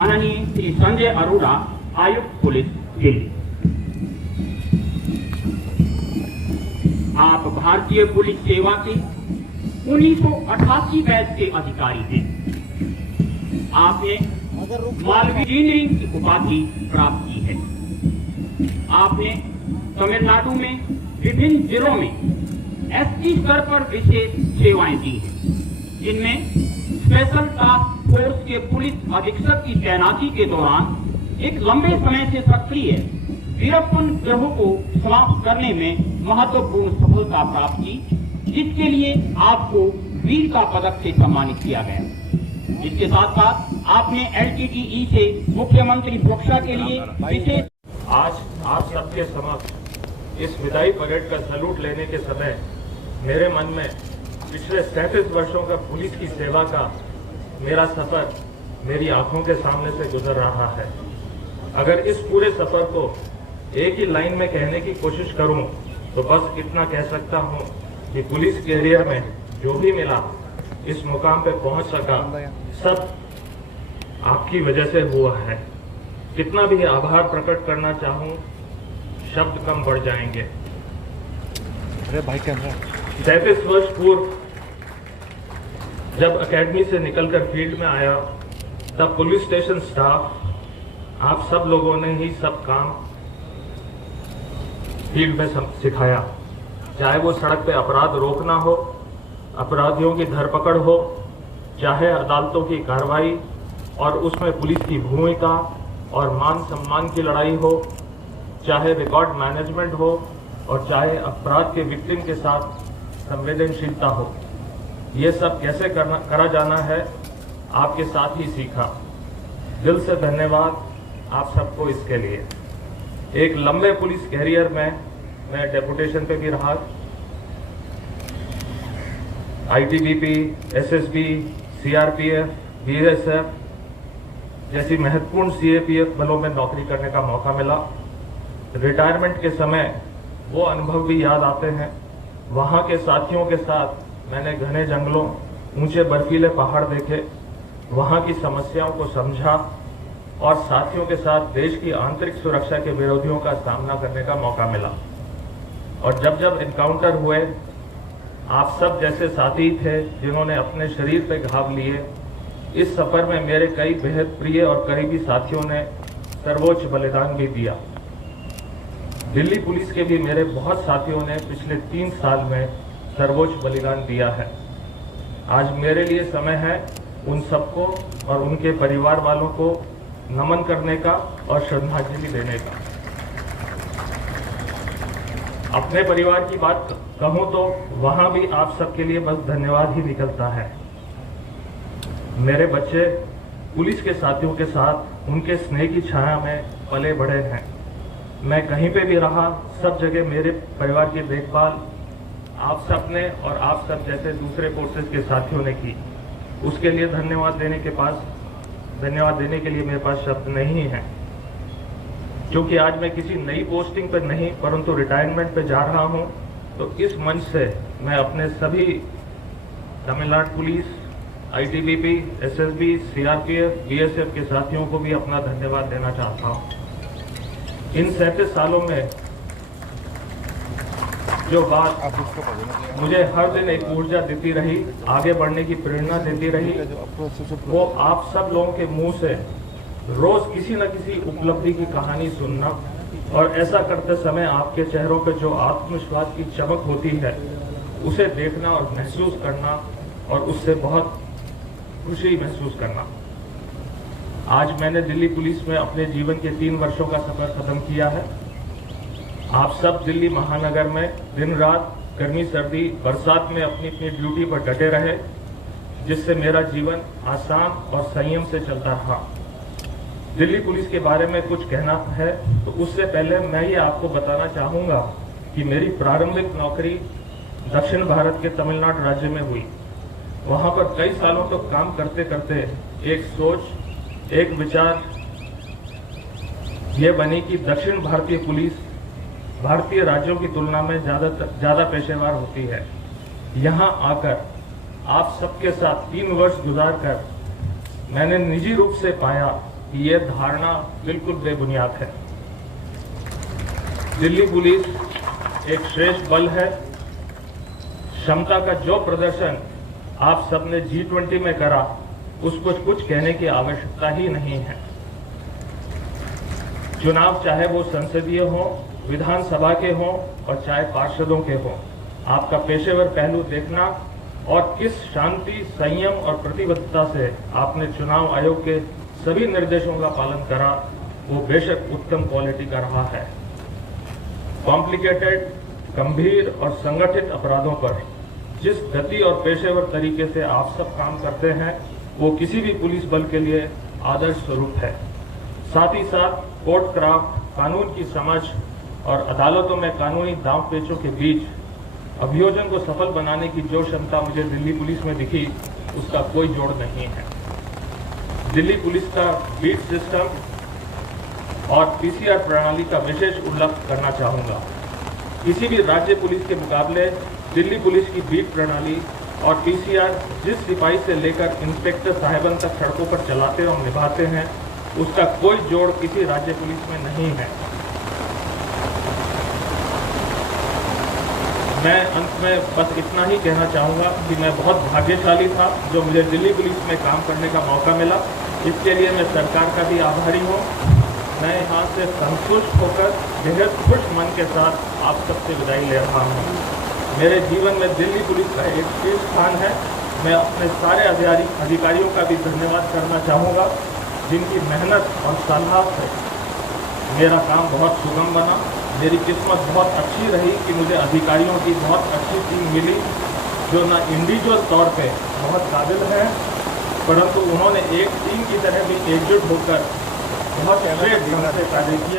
माननीय श्री संजय अरोड़ा, आयुक्त पुलिस दिल्ली। आप भारतीय पुलिस सेवा के 1988 बैच के अधिकारी हैं। आपने मालवी इंजीनियरिंग की उपाधि प्राप्त की है। आपने तमिलनाडु में विभिन्न जिलों में एसपी स्तर पर विशेष सेवाएं दी हैं, जिनमें स्पेशल टास्क फोर्स के पुलिस अधीक्षक की तैनाती के दौरान एक लंबे समय से सक्रिय वीरप्पन गिरोह को समाप्त करने में महत्वपूर्ण सफलता प्राप्त की, जिसके लिए आपको वीर का पदक से सम्मानित किया गया। इसके साथ साथ आपने LTTE से मुख्यमंत्री सुरक्षा के लिए विशेष। आज आप सबके समक्ष इस विदाई परेड का सैल्यूट लेने के समय मेरे मन में पिछले 37 वर्षों का पुलिस की सेवा का मेरा सफर मेरी आंखों के सामने से गुजर रहा है। अगर इस पूरे सफर को एक ही लाइन में कहने की कोशिश करूं तो बस इतना कह सकता हूं कि पुलिस कैरियर में जो भी मिला, इस मुकाम पे पहुंच सका, सब आपकी वजह से हुआ है। कितना भी आभार प्रकट करना चाहूं, शब्द कम पड़ जाएंगे। अरे भाई कैमरा 37 वर्ष पूर्व जब एकेडमी से निकलकर फील्ड में आया, तब पुलिस स्टेशन स्टाफ आप सब लोगों ने ही सब काम फील्ड में सिखाया। चाहे वो सड़क पे अपराध रोकना हो, अपराधियों की धरपकड़ हो, चाहे अदालतों की कार्रवाई और उसमें पुलिस की भूमिका और मान सम्मान की लड़ाई हो, चाहे रिकॉर्ड मैनेजमेंट हो और चाहे अपराध के विक्टिम के साथ संवेदनशीलता हो, ये सब कैसे करा जाना है आपके साथ ही सीखा। दिल से धन्यवाद आप सबको इसके लिए। एक लंबे पुलिस कैरियर में मैं डेपुटेशन पे भी रहा, ITBP, SSB, CRPF, BSF जैसी महत्वपूर्ण CAPF बलों में नौकरी करने का मौका मिला। रिटायरमेंट के समय वो अनुभव भी याद आते हैं। वहां के साथियों के साथ मैंने घने जंगलों, ऊंचे बर्फीले पहाड़ देखे, वहां की समस्याओं को समझा और साथियों के साथ देश की आंतरिक सुरक्षा के विरोधियों का सामना करने का मौका मिला। और जब जब एनकाउंटर हुए, आप सब जैसे साथी थे जिन्होंने अपने शरीर पे घाव लिए। इस सफर में मेरे कई बेहद प्रिय और करीबी साथियों ने सर्वोच्च बलिदान भी दिया। दिल्ली पुलिस के भी मेरे बहुत साथियों ने पिछले 3 साल में सर्वोच्च बलिदान दिया है। आज मेरे लिए समय है उन सबको और उनके परिवार वालों को नमन करने का और श्रद्धांजलि देने का। अपने परिवार की बात कहूं तो वहां भी आप सबके लिए बस धन्यवाद ही निकलता है। मेरे बच्चे पुलिस के साथियों के साथ उनके स्नेह की छाया में पले बढ़े हैं। मैं कहीं पे भी रहा, सब जगह मेरे परिवार की देखभाल आप सब ने और आप सब जैसे दूसरे फोर्सेस के साथियों ने की। उसके लिए धन्यवाद देने के लिए मेरे पास शब्द नहीं है, क्योंकि आज मैं किसी नई पोस्टिंग पर नहीं परंतु रिटायरमेंट पे जा रहा हूं। तो इस मंच से मैं अपने सभी Tamil Nadu police, ITBP, SSB, CRPF, BSF के साथियों को भी अपना धन्यवाद देना चाहता हूं। इन 37 सालों में जो बात मुझे हर दिन एक ऊर्जा देती रही, आगे बढ़ने की प्रेरणा देती रही, वो आप सब लोगों के मुंह से रोज किसी न किसी उपलब्धि की कहानी सुनना और ऐसा करते समय आपके चेहरों पर जो आत्मविश्वास की चमक होती है, उसे देखना और महसूस करना और उससे बहुत खुशी महसूस करना। आज मैंने दिल्ली पुलिस में अपने जीवन के 3 वर्षों का सफर खत्म किया है। आप सब दिल्ली महानगर में दिन रात, गर्मी सर्दी, बरसात में अपनी अपनी ड्यूटी पर डटे रहे, जिससे मेरा जीवन आसान और संयम से चलता रहा। दिल्ली पुलिस के बारे में कुछ कहना है तो उससे पहले मैं ये आपको बताना चाहूंगा कि मेरी प्रारंभिक नौकरी दक्षिण भारत के तमिलनाडु राज्य में हुई। वहां पर कई सालों तक काम करते करते एक सोच, एक विचार ये बनी कि दक्षिण भारतीय पुलिस भारतीय राज्यों की तुलना में ज्यादा पेशेवर होती है। यहां आकर आप सबके साथ 3 वर्ष गुजारकर मैंने निजी रूप से पाया कि यह धारणा बिल्कुल बेबुनियाद है। दिल्ली पुलिस एक श्रेष्ठ बल है। क्षमता का जो प्रदर्शन आप सबने G20 में करा, उसको कुछ कहने की आवश्यकता ही नहीं है। चुनाव चाहे वो संसदीय हो, विधानसभा के हो और चाहे पार्षदों के हो, आपका पेशेवर पहलू देखना और किस शांति, संयम और प्रतिबद्धता से आपने चुनाव आयोग के सभी निर्देशों का पालन करा, वो बेशक उत्तम क्वालिटी का रहा है। कॉम्प्लिकेटेड, गंभीर और संगठित अपराधों पर जिस गति और पेशेवर तरीके से आप सब काम करते हैं, वो किसी भी पुलिस बल के लिए आदर्श स्वरूप है। साथ ही साथ कोर्ट क्राफ्ट, कानून की समझ और अदालतों में कानूनी दांव पेचों के बीच अभियोजन को सफल बनाने की जो क्षमता मुझे दिल्ली पुलिस में दिखी, उसका कोई जोड़ नहीं है। दिल्ली पुलिस का बीट सिस्टम और पीसीआर प्रणाली का विशेष उल्लेख करना चाहूंगा। किसी भी राज्य पुलिस के मुकाबले दिल्ली पुलिस की बीट प्रणाली और पीसीआर जिस सिपाही से लेकर इंस्पेक्टर साहिबान तक सड़कों पर चलाते और निभाते हैं, उसका कोई जोड़ किसी राज्य पुलिस में नहीं है। मैं अंत में बस इतना ही कहना चाहूंगा कि मैं बहुत भाग्यशाली था जो मुझे दिल्ली पुलिस में काम करने का मौका मिला। इसके लिए मैं सरकार का भी आभारी हूँ। मैं यहाँ से संतुष्ट होकर बेहद खुश मन के साथ आप सबसे विदाई ले रहा हूँ। मेरे जीवन में दिल्ली पुलिस का एक शीर्ष स्थान है। मैं अपने सारे अधिकारियों का भी धन्यवाद करना चाहूँगा, जिनकी मेहनत और सलाह से मेरा काम बहुत सुगम बना। मेरी किस्मत बहुत अच्छी रही कि मुझे अधिकारियों की बहुत अच्छी टीम मिली, जो ना इंडिविजुअल तौर पे बहुत काबिल है, परंतु उन्होंने एक टीम की तरह भी एकजुट होकर बहुत अच्छे ढंग से कार्य किया।